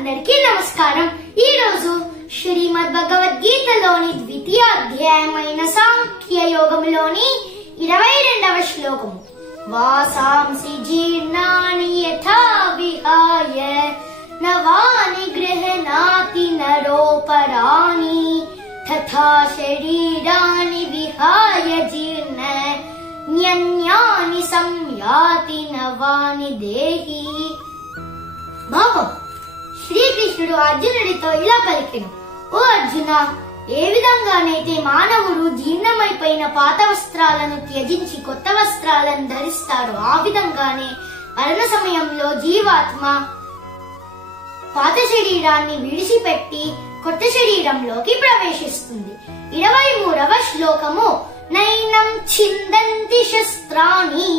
అందరికీ నమస్కారం. ఈ రోజు శ్రీమద్ భగవద్గీతలోని ద్వితీయ అధ్యాయమైన సాంఖ్య యోగంలోని 22వ శ్లోకము. వాసాంసి జీర్ణాని యథా విహాయ నవాని గృహణాతి నరోపరాణి తథా శరీరాని విహాయ జీర్ణ న్యన్యాని సంయాతి నవాని దేహి. భావం: శ్రీకృష్ణుడు అర్జునుడితో ఇలా పలికెను, ఓ అర్జున, ఏ విధంగానైతే మానవుడు జీర్ణమైపోయిన పాత వస్త్రాలను త్యజించి కొత్త వస్త్రాలను ధరిస్తారో ఆ విధంగానే మరణ సమయంలో జీవాత్మ పాత శరీరాన్ని విడిచిపెట్టి కొత్త శరీరంలోకి ప్రవేశిస్తుంది. 23వ శ్లోకము. నైనం ఛిందంతి శస్త్రాణి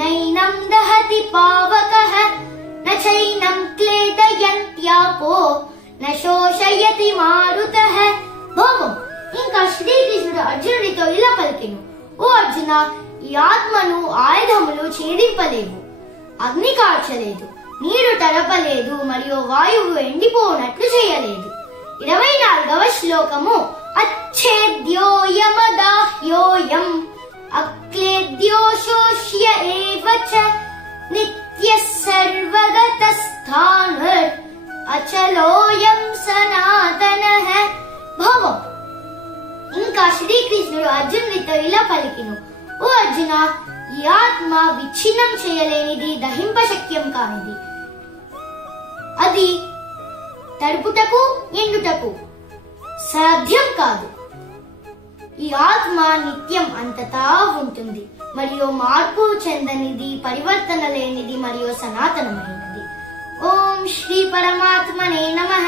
నైనం దహతి పావకః నైనం క్లేదయంత్యాపో నశోషయతి మారుతః. భావం: ఇంకా శ్రీకృష్ణుడు అర్జునుడితో ఇలా పలికెను, ఓ అర్జున, ఈ ఆత్మను ఆయుధములు ఛేదింపలేవు, అగ్ని కార్చలేదు, నీరు తడపలేదు, మరియు వాయువు ఎండిపోనట్లు చేయలేదు. 24వ శ్లోకము. అచ్ఛేద్యోయమదాహ్యోయం అక్లేద్యో శోష్య ఏవ చ నిత్యః సర్వగతస్థానః అచలోయం సనాతనః. భావం: ఇంకా శ్రీకృష్ణుడు అర్జునుడితో ఇలా పలికెను, ఓ అర్జున, ఈ ఆత్మ విచ్ఛిన్నం చేయలేనిది, దహింపశక్యం కానిది. అది తడుపుటకు ఎండుటకు సాధ్యం కాదు. ఈ ఆత్మ నిత్యం అంతటా ఉంటుంది మరియు మార్పు చెందనిది, పరివర్తన లేనిది మరియు సనాతనమైనది. ఓం శ్రీ పరమాత్మనే నమః.